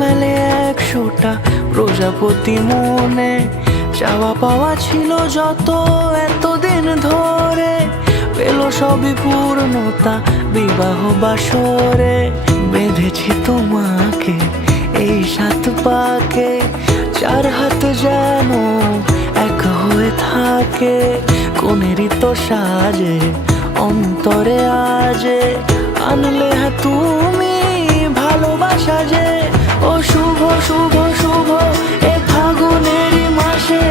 মেলে 100টা প্রজাপতি মনে, চাওয়া পাওয়া ছিল যত এতদিন ধরে, পেল সবই পূর্ণতা বিবাহ বাসরে। বেঁধেছি তোমাকে এই 7 পাকে, 4 হাত যেন এক হয়ে থাকে, কোনেরই তো সাজে অন্তরে আজে, আনলে তুমি ভালোবাসা যে। ও শুভ শুভ শুভ এ ফাগুনেরই মাসে,